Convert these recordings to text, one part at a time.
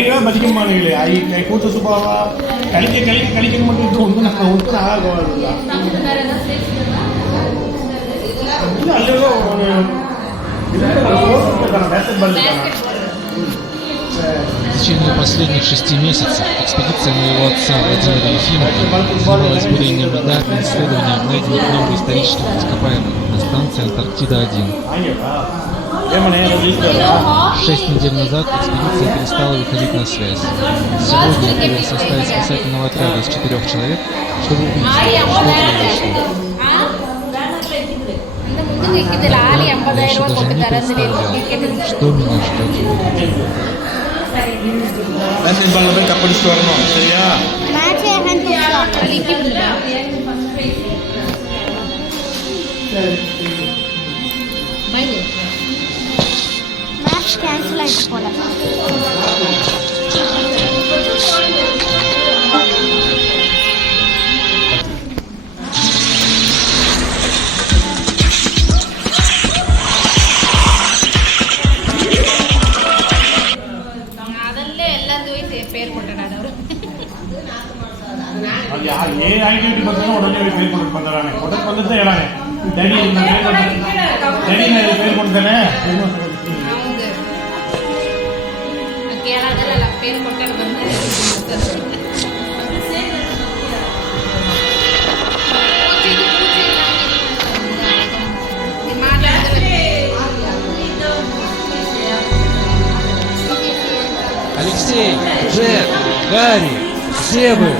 ಭಯಂಕರ ಬದುಕಿಮಾನಿಗಳೇ ಈ ಕೂತು ಸ್ವಭಾವ ಕಲಿಕೆ ಮಟ್ಟಿದ್ದು ಒಂದು ಆಗೋದಿಲ್ಲ. ಅಲ್ಲಿರೋ В течение последних 6 месяцев экспедиция моего отца Владимира Ефимова занималась бурением льда и исследованием найденных много исторических ископаемых на станции Антарктида-1. 6 недель назад экспедиция перестала выходить на связь. Сегодня я прибыл в составе спасательного отряда из 4 человек, чтобы увидеть, что произошло. Я еще даже не представлял, что меня ждет. Match cancel ஆயிட்டு போல. ఏ ఐడెంటిటీ బదులు ఉడనే పేరు కొట్టుకుంటారని కొట్టుకుంటే ఎలానే డాడీ పేరు కొట్టుతానే ಕೇಳೋದಲ್ಲ ಪೇರು ಕೊಟ್ಟರೆ ಬಂದು Алексей, Джек, Гарри, где вы?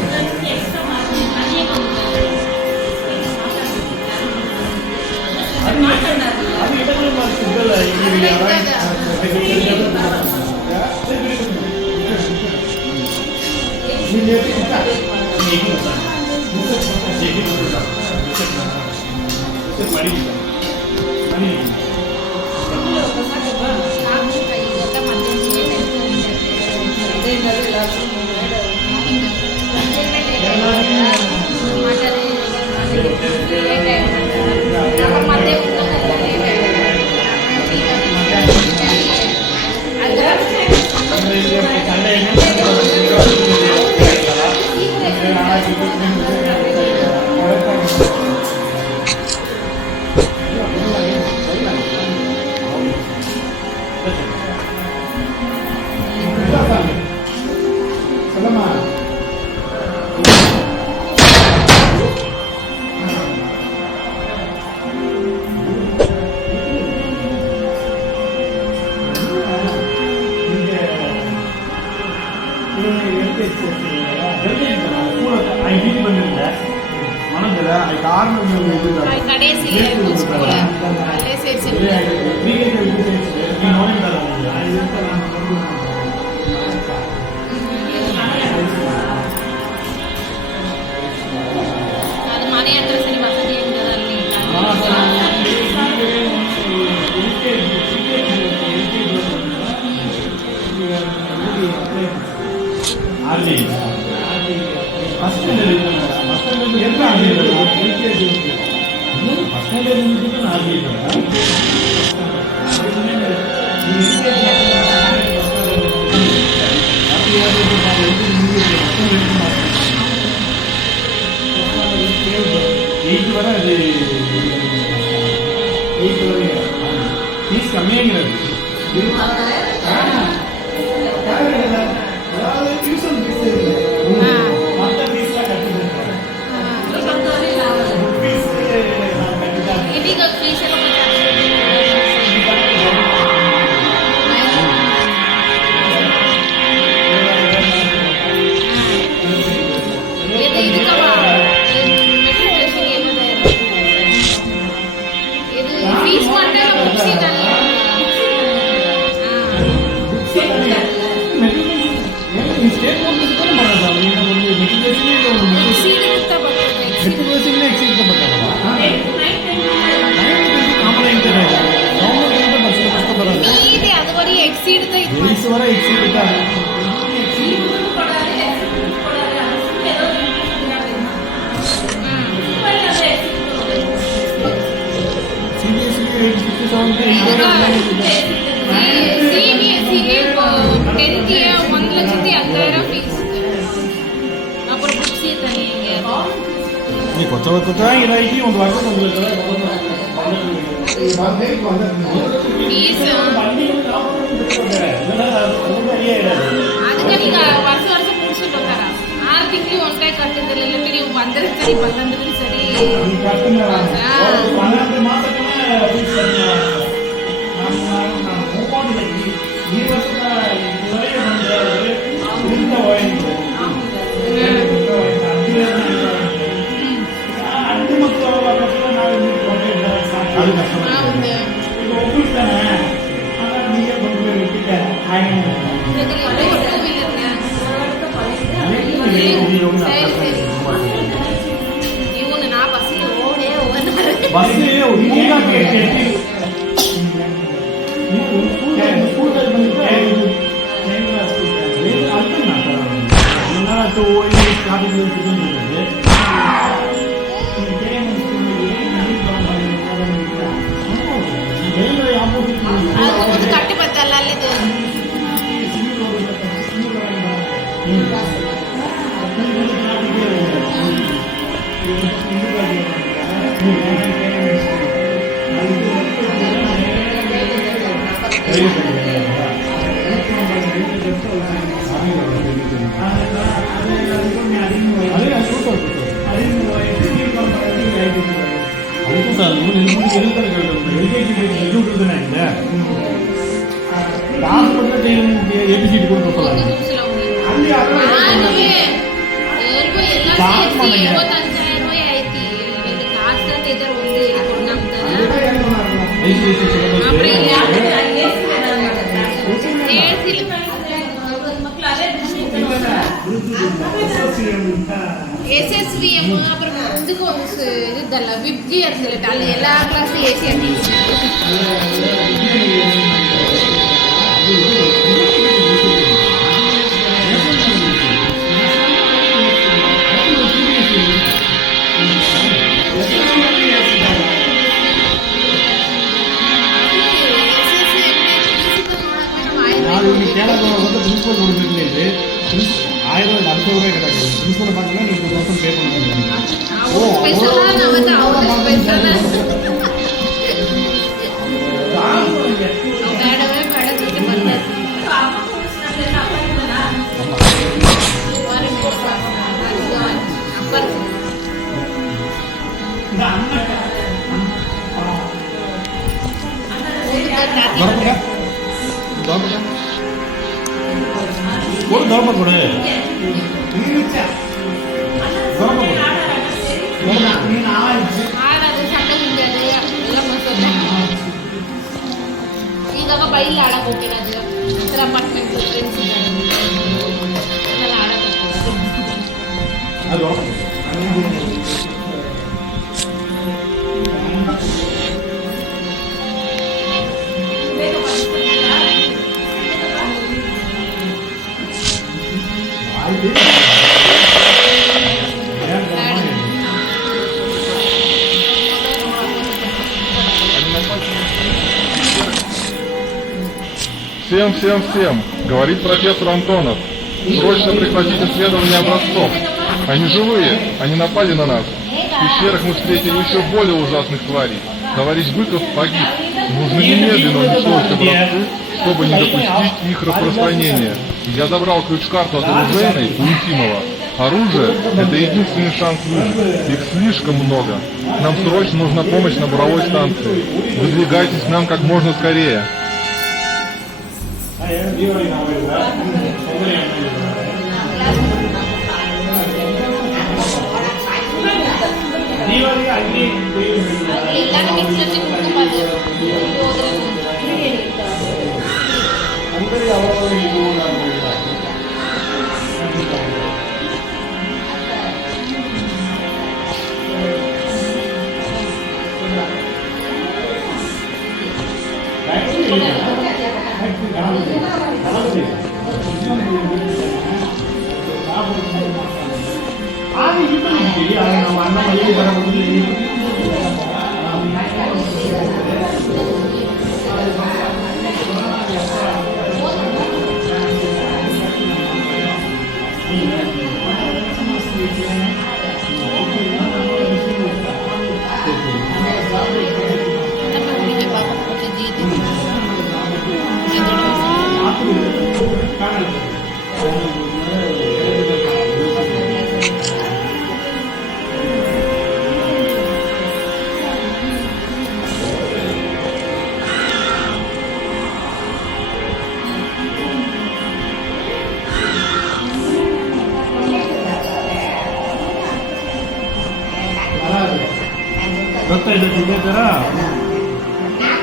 CBSE 10th year 1 lakh ಕೊಚ್ಚವಾಗಿ ಇದಾಗಿ ಒಂದು ವರ್ಷ ಬಂದಿಲ್ಲ ಫೀಸ್ ಅದಕ್ಕೆ ಈಗ ವರ್ಷ ವರ್ಷ ಕೂಡ್ಸ್ಕೊಂಡು ಹೋಗ್ತಾರ 6 ತಿಂಗಳು ಒನ್ ಟೈಮ್ ಕಟ್ಟಿದ್ದಿಲ್ಲ ನೀವು ಬಂದ್ರೆ ಸರಿ ಬಂದ್ರೆ ಸರಿ ಈ ವರ್ಷದ ಇವನು ನಾ ಬಸ್ಸಿಗೆ ಓಡೇ ಕಟ್ಟಿ ಬತ್ತಲ್ಲ ಅಲ್ಲಿದ್ದು ABCD ಕೊಡ್ಬೇಕಲ್ಲ ಅಲ್ಲಿ SSVM அப்புறம் இதுக்கு இதல்ல விப்ஜி சொல்லிட்டு ಅಲ್ಲಿ எல்லா கிளாஸ் ஏசி அடி கேரளா வந்து பிரின்சிபல் கொடுத்துருந்தது 1000 ரூபாய் கிடையாது பிரின்சிபல் பார்த்தீங்கன்னா நீங்க 2000 பே பண்ணுவீங்க ஓ ஸ்பெஷலா நான் வந்து அவங்க ஸ்பெஷலா மேடமே படத்துக்கு வந்தாரு ஒரு தோப்பை கொடு சண்டை முடியாது ಈಗ ಬೈಲ್ ಆಡಕ್ ಹೋಗಿರೋದು ಹತ್ರ ಅಪಾರ್ಟ್ಮೆಂಟ್ ಫ್ರೆಂಡ್ಸ್ ಎಲ್ಲ ಆಡಕ್ Всем, говорит профессор Антонов. Срочно прекратить исследование образцов. Они живые, они напали на нас. В пещерах мы встретили еще более ужасных тварей. Товарищ Быков погиб. Нужно немедленно уничтожить образцы, чтобы не допустить их распространения. Я забрал ключ-карту от оружейной у Ефимова. Оружие – это единственный шанс выжить. Их слишком много. Нам срочно нужна помощь на буровой станции. Выдвигайтесь к нам как можно скорее. ಎಲ್ಲಾನು ಮಿಕ್ಸ್ ಹಚ್ಚಿ ಕುತ್ಕೋಬಾರ್ದು நம்ம அண்ணா மளிகை பரப்புறது ಇದ್ದ ಥರ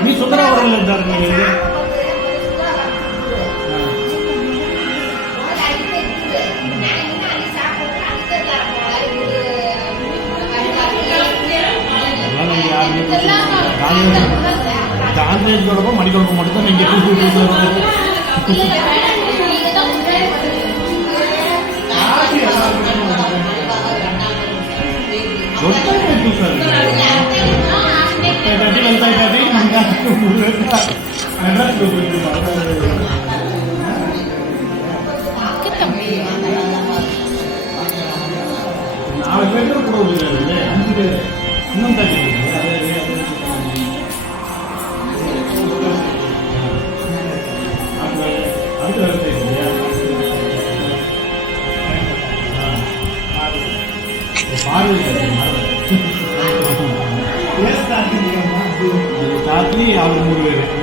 ನೀ ಸುಂದರ ಅವರೆಲ್ಲ ಇದ್ದಾರೆ ನಿಮಗೆ காலேஜ் தொடர்போ மணிக்கொடுக்க மட்டும் தான் நீங்கள் நாலு பேர் கூட இல்லை 5 பேர் இன்னும் தச்சு ராத்திரி அவர் 3 பேர்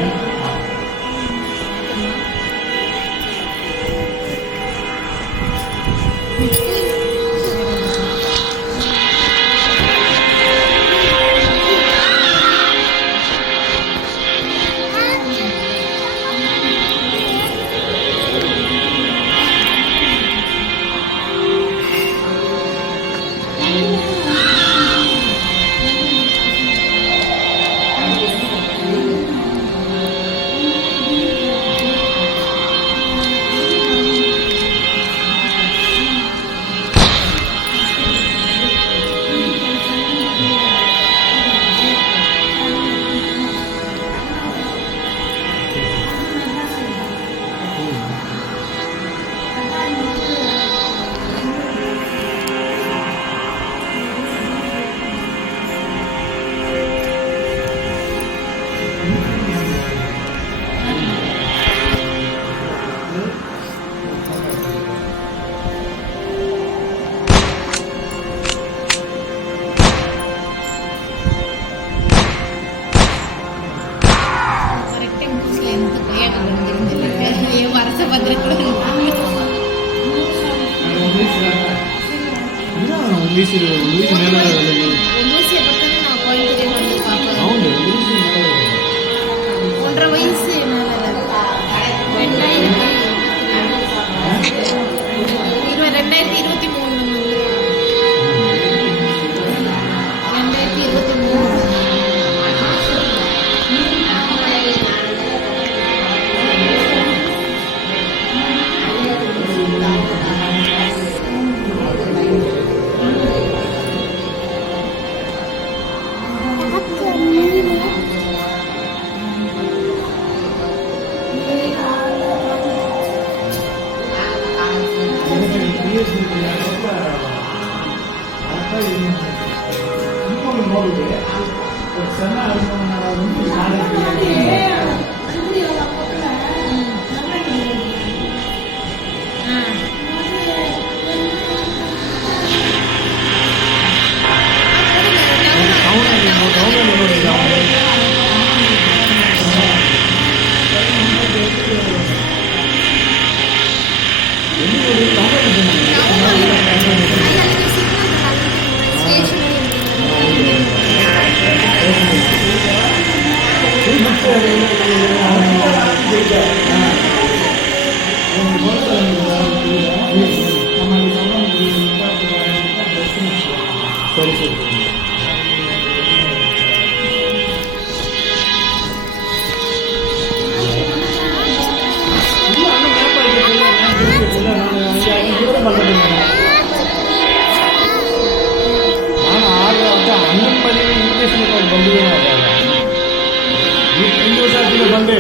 ಬಂದೆ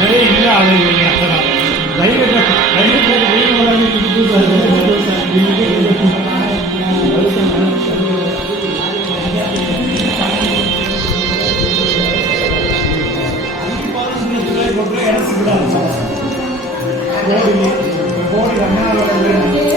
ಮನೆ ಇಲ್ಲ ಕೊಟ್ಟರೆ ಎಡಸಿ ಬಿಡಲ್ಲ ಕೋಡಿ ಅನ್ನ